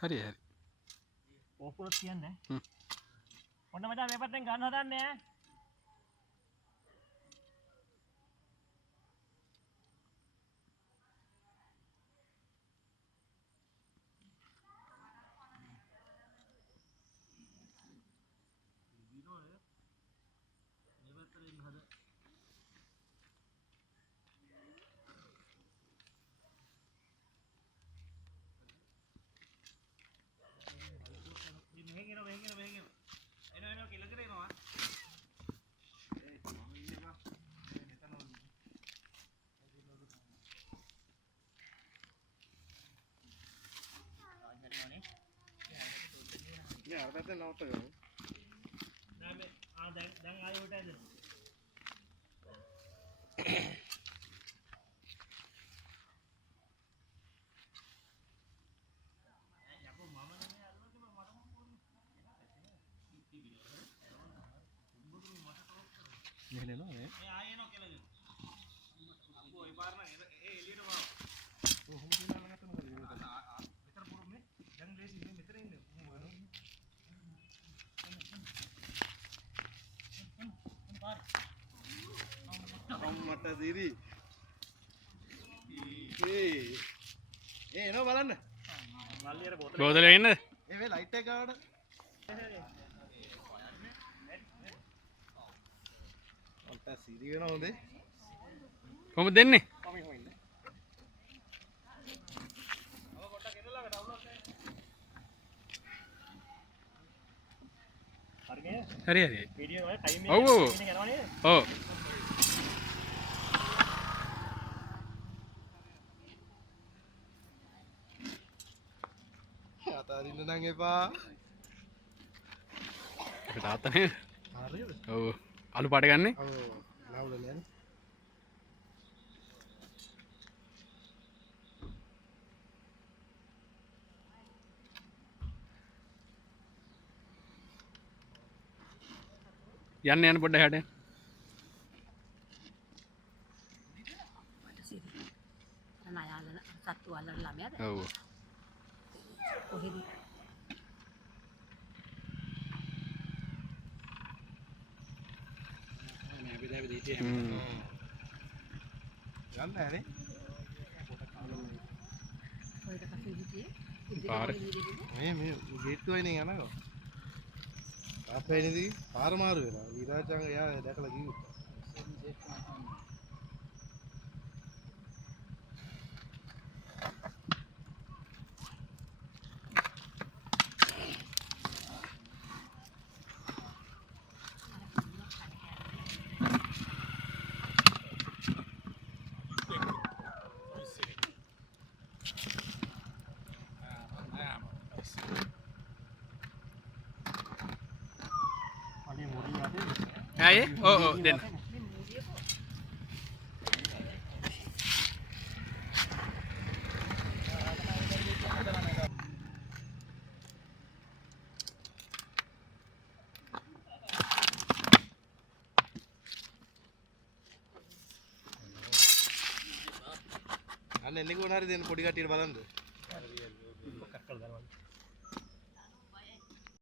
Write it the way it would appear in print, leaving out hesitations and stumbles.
හරි හරි. ඕකුලත් කියන්නේ. ඔන්න මචං මේ පැත්තෙන් ගන්න හදන්නේ ඈ. Ya, berarti nonton kan? දැන් ආයෙ උඩ ඇද. මෙහෙ නෝ නේ. මේ ආයෙ එනවා කියලා. අපෝ ඒ පාර නම් ඒ එළියට මාව. කොහොමද කියලා නැත්නම් මොකද වෙන්නේ? මෙතන පුරුන්නේ. දැන් ලේසි ඉන්නේ මෙතන ඉන්නේ. අම්මට දිරි. එනවා බලන්න. මල්ලියට බෝතලේ ඉන්නද? මේ ලයිට් එක ගාවට. ඔන්ට සිරි වෙනව හොඳේ. කොහොමද දෙන්නේ? හරි හරි. වීඩියෝ වල ටයිම් ඔව් ඔව්. එක යනවා නේද? ඔව්. අතාරින්න නම් එපා. ඒක තාත්තනේ. හරියද? ඔව්. අලු පාට ගන්නේ? ඔව්. නවුලනේ. යන්න යන්න පොඩ්ඩක් හැට. අනායාලන සත්තු අල්ලන ළමයාද? ඔව්. කොහෙද? මේ බෙදා බෙදා ඉතින් හ්ම්. යන්න නෑනේ. කොහෙද කසේ හිටියේ? පාර. මේ ගේට්ටුවයිනේ යනවා. තාප්පේනේදී පාර මාරු වෙනවා. විරාජංග එයා දැකලා කිව්වා. අනේ මොඩි යන්නේ. ආයේ? ඔව් ඔව් දෙන්න. අන්න එන්නේ කොහොම හරි දෙන්න පොඩි කට්ටියට බලන්න.